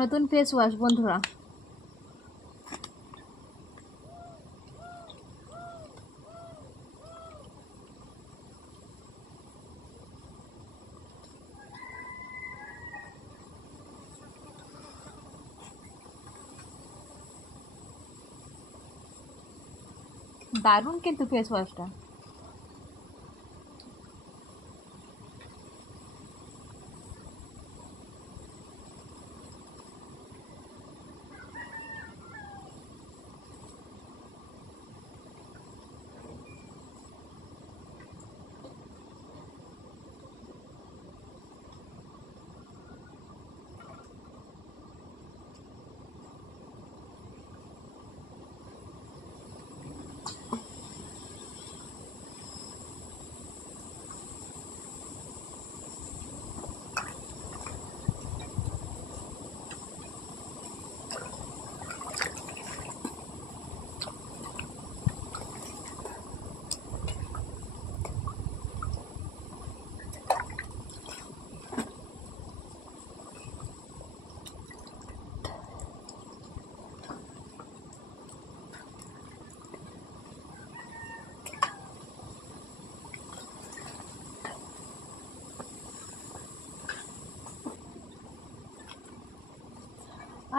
নতুন face wash বন্ধুরা। দারুণ কিন্তু ফেস ওয়াশটা।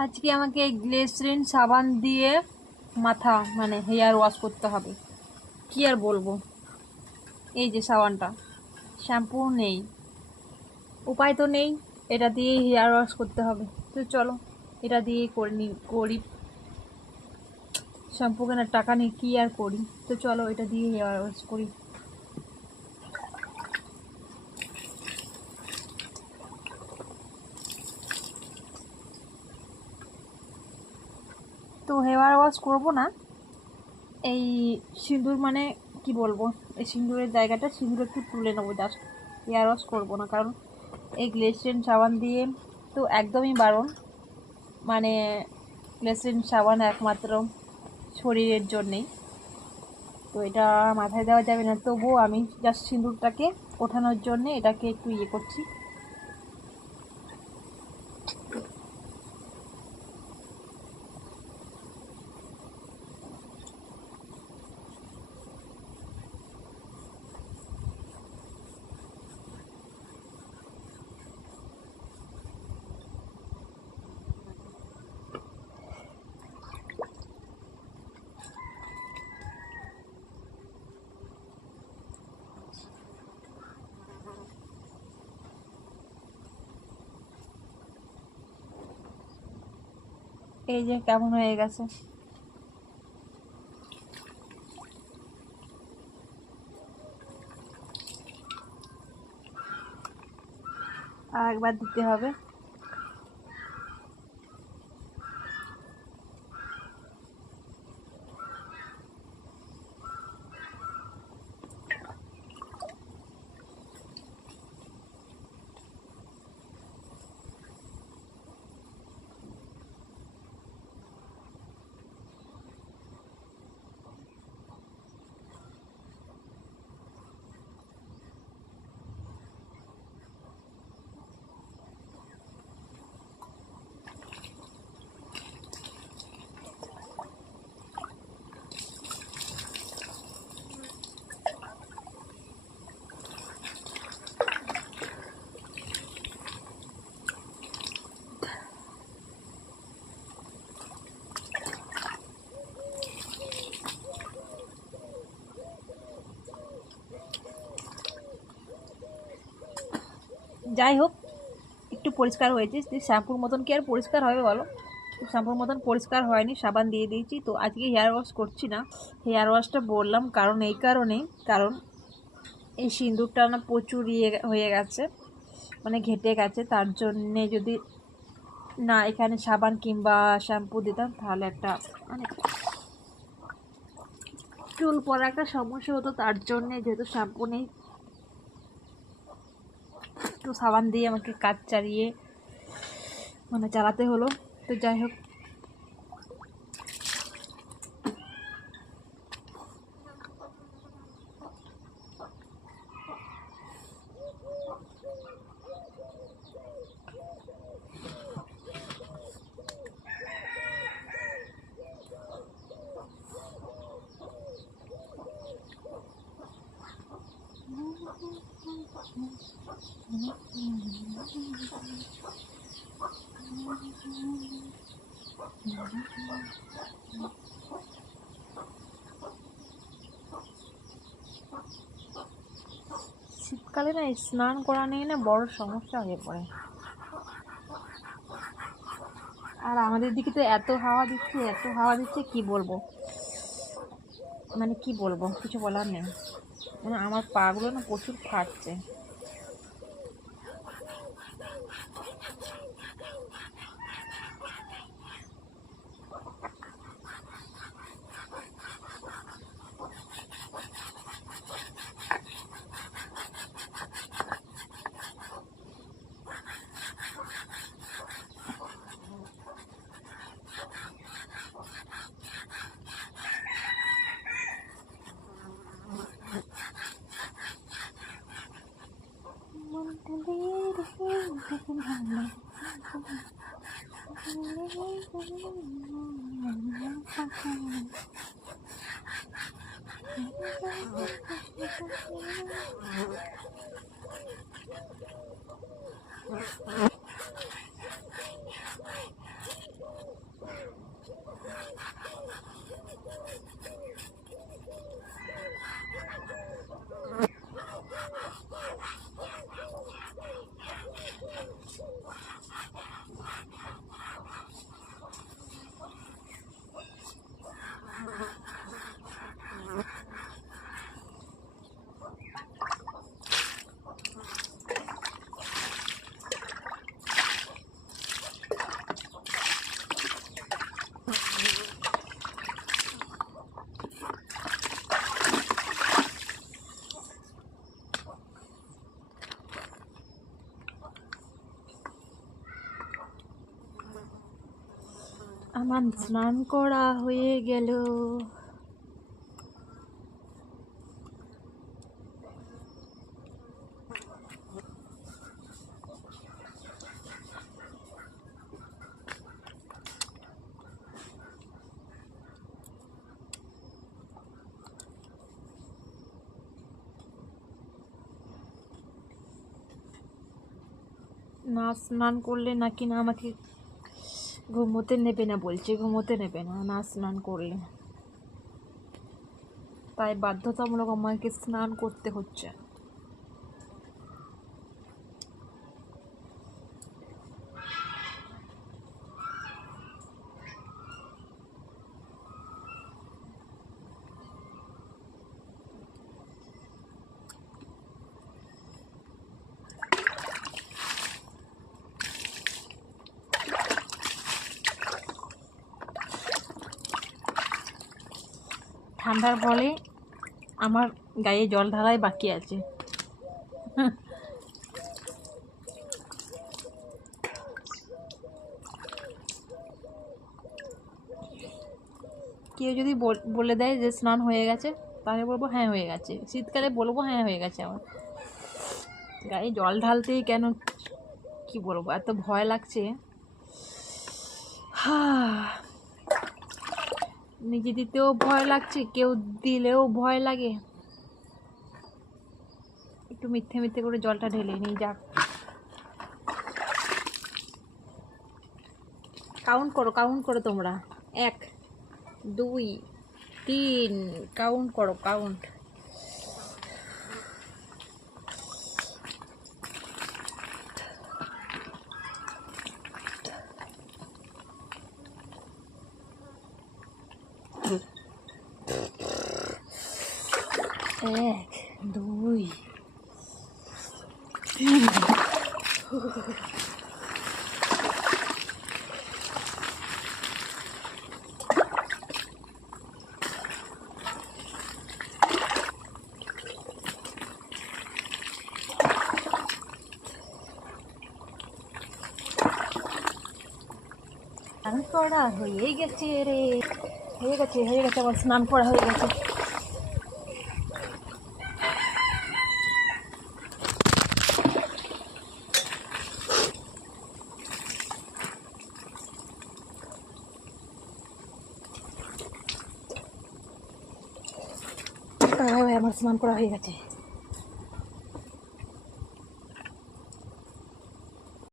আজকে আমাকে গ্লিসারিন সাবান দিয়ে মাথা হেয়ার ওয়াশ করতে হবে। কি আর বলবো, এই যে সাবানটা, শ্যাম্পু নেই, উপায় তো নেই, এটা দিয়ে হেয়ার ওয়াশ করতে হবে। তো চলো এটা দিয়ে করি। শ্যাম্পু কেনার টাকা নেই, কি আর করি। তো চলো এটা দিয়ে হেয়ার ওয়াশ করি। তো হেয়ার ওয়াশ করবো না, এই সিঁদুর কি বলবো, এই সিঁদুরের জায়গাটা সিঁদুর একটু তুলে নেবো জাস্ট। হেয়ার ওয়াশ করবো না, কারণ এই গ্লিসারিন সাবান দিয়ে তো একদমই বারণ। গ্লিসারিন সাবান একমাত্র শরীরের জন্যেই, তো এটা মাথায় দেওয়া যাবে না। তবুও আমি জাস্ট সিঁদুরটাকে ওঠানোর জন্যে এটাকে একটু করছি। এই যে কেমন হয়ে গেছে। আর একবার দিতে হবে। যাই হোক, একটু পরিষ্কার হয়েছে। শ্যাম্পুর মতন কি আর পরিষ্কার হবে বলো? শ্যাম্পুর মতন পরিষ্কার হয়নি, সাবান দিয়ে দিয়েছি। তো আজকে হেয়ার ওয়াশ করছি না। হেয়ার ওয়াশটা বললাম কারণ এই কারণেই, কারণ এই সিঁদুরটা না প্রচুর হয়ে গেছে, ঘেটে গেছে। তার জন্যে যদি না এখানে সাবান কিংবা শ্যাম্পু দিতাম, তাহলে একটা চুল পড়া একটা সমস্যা হতো। তার জন্যে যেহেতু শ্যাম্পু নেই, একটু সাবান দিয়ে আমাকে কাজ চালিয়ে চালাতে হলো। তো যাই হোক, শীতকালে না স্নান করা নিয়ে না বড় সমস্যা হয়ে পড়ে। আর আমাদের দিকে তো এত হাওয়া দিচ্ছে কি বলবো, মানে কি বলবো, কিছু বলার নেই। মানে আমার পাগুলো না প্রচুর ফাটছে। আমার স্নান করা হয়ে গেল। না স্নান করলে নাকি না আমাকে ঘুমোতে নেবে না, বলছে ঘুমোতে নেবে না না স্নান করলে। তাই বাধ্যতামূলক আমাকে স্নান করতে হচ্ছে। ঠান্ডার ফলে আমার গায়ে জল ঢালাই বাকি আছে। কেউ যদি বলে দেয় যে স্নান হয়ে গেছে, তাহলে বলবো হ্যাঁ হয়ে গেছে। শীতকালে বলবো হ্যাঁ হয়ে গেছে। আমার গায়ে জল ঢালতেই কেন কি বলবো, এত ভয় লাগছে। নিজে দিতেও ভয় লাগছে, কেউ দিলেও ভয় লাগে। একটু মিথ্যে মিথ্যে করে জলটা ঢেলে নিই। যাক, কাউন্ট করো তোমরা। 1 2 3 কাউন্ট করো, কাউন্ট। এক, দুই, তিন। স্নান করা হয়ে গেছে রে, হয়ে গেছে আমার স্নান করা হয়ে গেছে। আমার স্নান করা হয়ে গেছে।